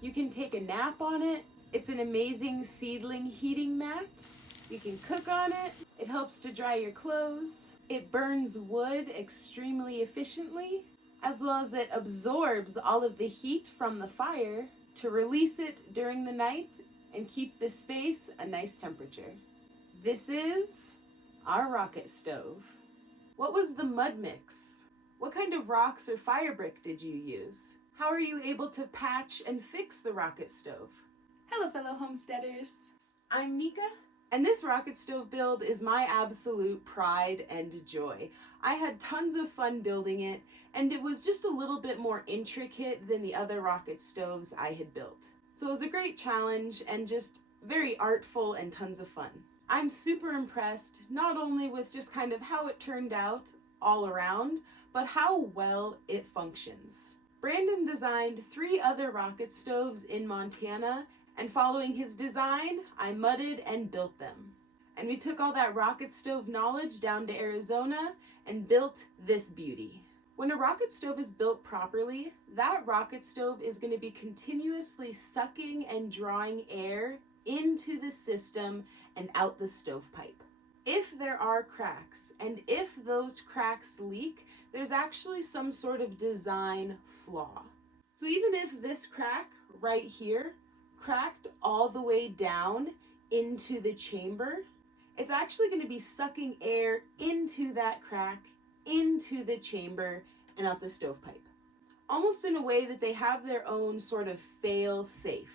You can take a nap on it. It's an amazing seedling heating mat. You can cook on it. It helps to dry your clothes. It burns wood extremely efficiently, as well as it absorbs all of the heat from the fire to release it during the night and keep the space a nice temperature. This is our rocket stove. What was the mud mix? What kind of rocks or fire brick did you use? How are you able to patch and fix the rocket stove? Hello, fellow homesteaders. I'm Neka, and this rocket stove build is my absolute pride and joy. I had tons of fun building it, and it was just a little bit more intricate than the other rocket stoves I had built. So it was a great challenge and just very artful and tons of fun. I'm super impressed, not only with just kind of how it turned out all around, but how well it functions. Brandon designed 3 other rocket stoves in Montana, and following his design, I mudded and built them. And we took all that rocket stove knowledge down to Arizona and built this beauty. When a rocket stove is built properly, that rocket stove is going to be continuously sucking and drawing air into the system and out the stovepipe. If there are cracks, and if those cracks leak, there's actually some sort of design flaw. So even if this crack right here cracked all the way down into the chamber, it's actually going to be sucking air into that crack, into the chamber, and out the stovepipe. Almost in a way that they have their own sort of fail-safe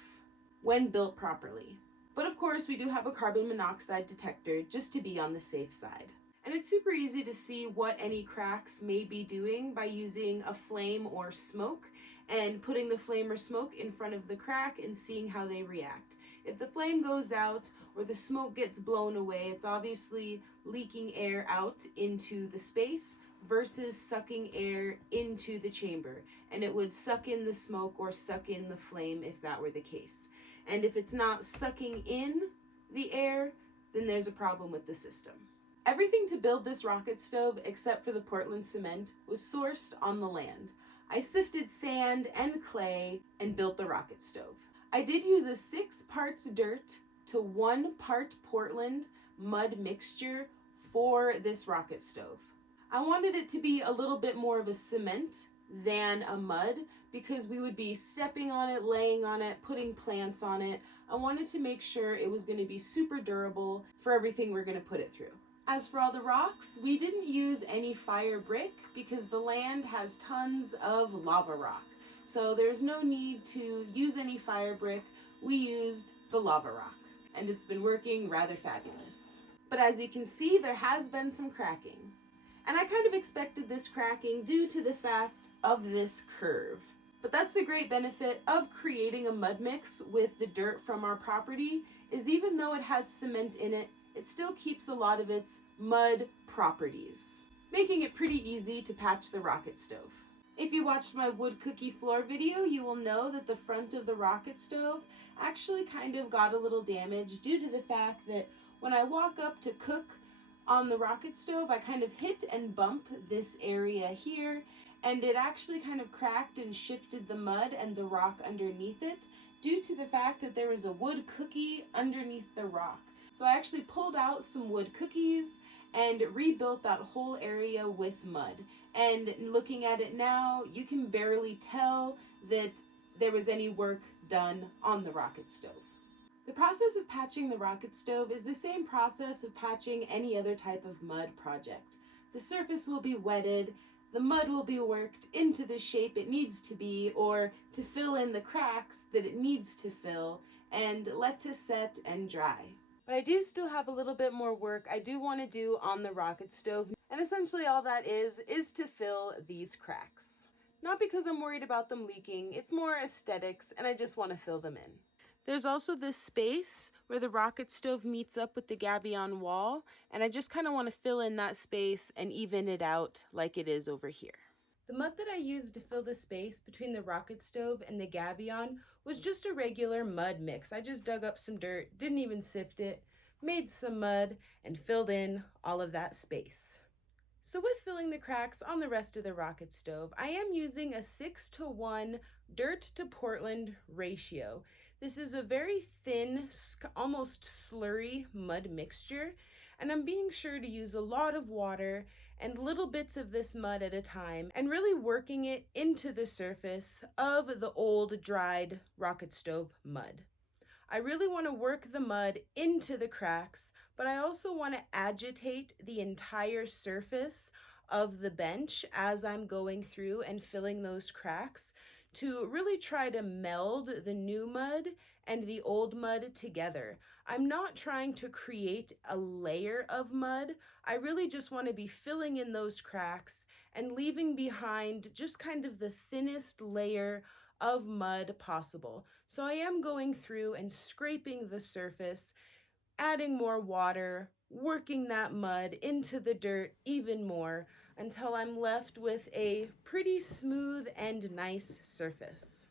when built properly. But of course, we do have a carbon monoxide detector just to be on the safe side. And it's super easy to see what any cracks may be doing by using a flame or smoke and putting the flame or smoke in front of the crack and seeing how they react. If the flame goes out or the smoke gets blown away, it's obviously leaking air out into the space versus sucking air into the chamber. And it would suck in the smoke or suck in the flame if that were the case. And if it's not sucking in the air, then there's a problem with the system. Everything to build this rocket stove, except for the Portland cement, was sourced on the land. I sifted sand and clay and built the rocket stove. I did use a 6 parts dirt to 1 part Portland mud mixture for this rocket stove. I wanted it to be a little bit more of a cement than a mud because we would be stepping on it, laying on it, putting plants on it. I wanted to make sure it was going to be super durable for everything we're going to put it through. As for all the rocks, we didn't use any fire brick because the land has tons of lava rock. So there's no need to use any fire brick. We used the lava rock, and it's been working rather fabulous. But as you can see, there has been some cracking. And I kind of expected this cracking due to the fact of this curve. But that's the great benefit of creating a mud mix with the dirt from our property, is even though it has cement in it, it still keeps a lot of its mud properties, making it pretty easy to patch the rocket stove. If you watched my wood cookie floor video, you will know that the front of the rocket stove actually kind of got a little damaged due to the fact that when I walk up to cook on the rocket stove, I kind of hit and bump this area here, and it actually kind of cracked and shifted the mud and the rock underneath it due to the fact that there was a wood cookie underneath the rock. So I actually pulled out some wood cookies and rebuilt that whole area with mud. And looking at it now, you can barely tell that there was any work done on the rocket stove. The process of patching the rocket stove is the same process of patching any other type of mud project. The surface will be wetted, the mud will be worked into the shape it needs to be or to fill in the cracks that it needs to fill, and let to set and dry. But I do still have a little bit more work I do want to do on the rocket stove, and essentially all that is to fill these cracks. Not because I'm worried about them leaking, it's more aesthetics and I just want to fill them in. There's also this space where the rocket stove meets up with the gabion wall, and I just kind of want to fill in that space and even it out like it is over here. The mud that I used to fill the space between the rocket stove and the gabion was just a regular mud mix. I just dug up some dirt, didn't even sift it, made some mud, and filled in all of that space. So with filling the cracks on the rest of the rocket stove, I am using a 6-to-1 dirt to Portland ratio. This is a very thin, almost slurry mud mixture, and I'm being sure to use a lot of water and little bits of this mud at a time and really working it into the surface of the old dried rocket stove mud. I really want to work the mud into the cracks, but I also want to agitate the entire surface of the bench as I'm going through and filling those cracks to really try to meld the new mud and the old mud together. I'm not trying to create a layer of mud. I really just want to be filling in those cracks and leaving behind just kind of the thinnest layer of mud possible. So I am going through and scraping the surface, adding more water, working that mud into the dirt even more until I'm left with a pretty smooth and nice surface.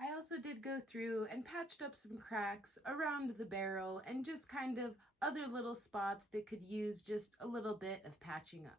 I also did go through and patched up some cracks around the barrel and just kind of other little spots that could use just a little bit of patching up.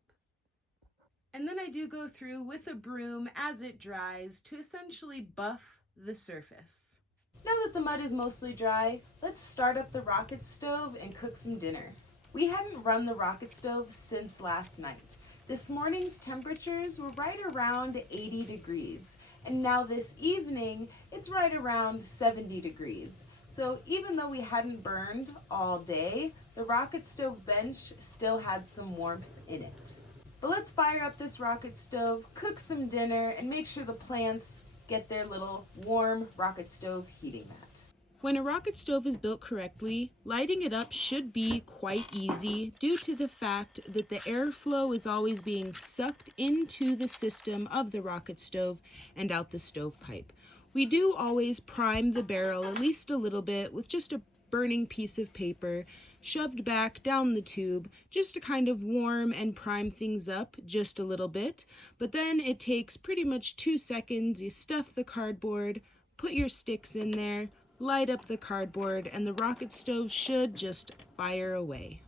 And then I do go through with a broom as it dries to essentially buff the surface. Now that the mud is mostly dry, let's start up the rocket stove and cook some dinner. We hadn't run the rocket stove since last night. This morning's temperatures were right around 80 degrees, and now this evening it's right around 70 degrees. So even though we hadn't burned all day, the rocket stove bench still had some warmth in it. But let's fire up this rocket stove, cook some dinner, and make sure the plants get their little warm rocket stove heating mat. When a rocket stove is built correctly, lighting it up should be quite easy due to the fact that the airflow is always being sucked into the system of the rocket stove and out the stovepipe. We do always prime the barrel at least a little bit with just a burning piece of paper shoved back down the tube just to kind of warm and prime things up just a little bit. But then it takes pretty much 2 seconds. You stuff the cardboard, put your sticks in there, light up the cardboard, and the rocket stove should just fire away.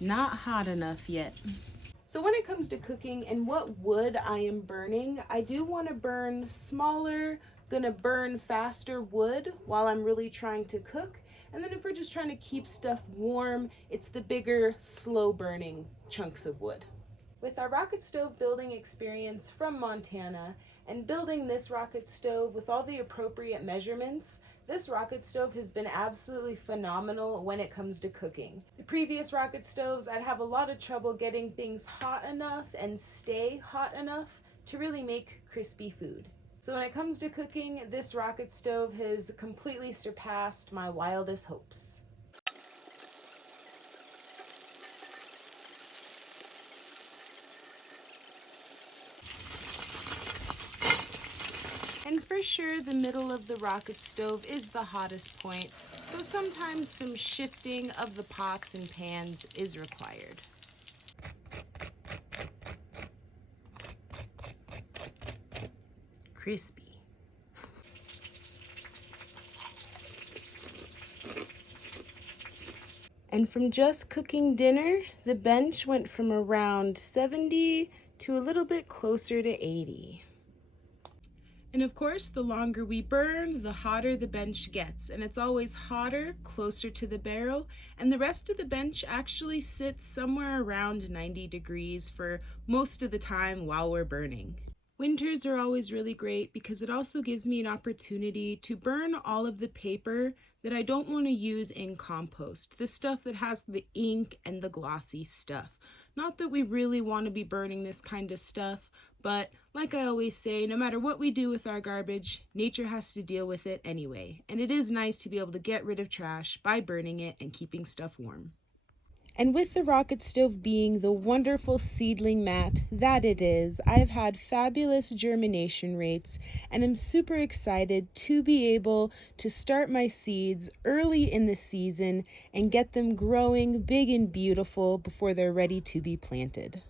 Not hot enough yet. So when it comes to cooking and what wood I am burning, I do want to burn smaller, gonna burn faster wood while I'm really trying to cook. And then if we're just trying to keep stuff warm, it's the bigger, slow burning chunks of wood. With our rocket stove building experience from Montana and building this rocket stove with all the appropriate measurements, this rocket stove has been absolutely phenomenal when it comes to cooking. The previous rocket stoves, I'd have a lot of trouble getting things hot enough and stay hot enough to really make crispy food. So when it comes to cooking, this rocket stove has completely surpassed my wildest hopes. And for sure, the middle of the rocket stove is the hottest point, so sometimes some shifting of the pots and pans is required. Crispy. And from just cooking dinner, the bench went from around 70 to a little bit closer to 80. And of course, the longer we burn, the hotter the bench gets. And it's always hotter closer to the barrel. And the rest of the bench actually sits somewhere around 90 degrees for most of the time while we're burning. Winters are always really great because it also gives me an opportunity to burn all of the paper that I don't want to use in compost, the stuff that has the ink and the glossy stuff. Not that we really want to be burning this kind of stuff, but like I always say, no matter what we do with our garbage, nature has to deal with it anyway, and it is nice to be able to get rid of trash by burning it and keeping stuff warm. And with the rocket stove being the wonderful seedling mat that it is, I've had fabulous germination rates and I'm super excited to be able to start my seeds early in the season and get them growing big and beautiful before they're ready to be planted.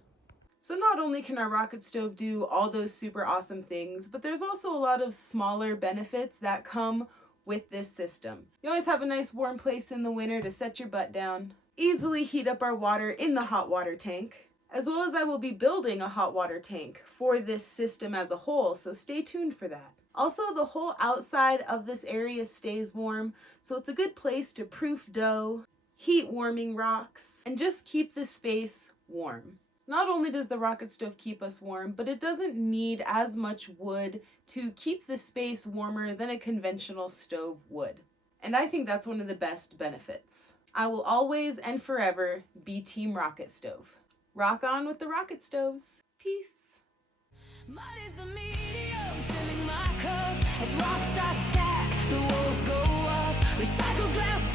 So not only can our rocket stove do all those super awesome things, but there's also a lot of smaller benefits that come with this system. You always have a nice warm place in the winter to set your butt down. Easily heat up our water in the hot water tank, as well as I will be building a hot water tank for this system as a whole, so stay tuned for that. Also, the whole outside of this area stays warm, so it's a good place to proof dough, heat warming rocks, and just keep the space warm. Not only does the rocket stove keep us warm, but it doesn't need as much wood to keep the space warmer than a conventional stove would. And I think that's one of the best benefits. I will always and forever be Team Rocket Stove. Rock on with the rocket stoves. Peace. Mud is the medium, filling my cup. As rocks I stack, the walls go up. Recycled glass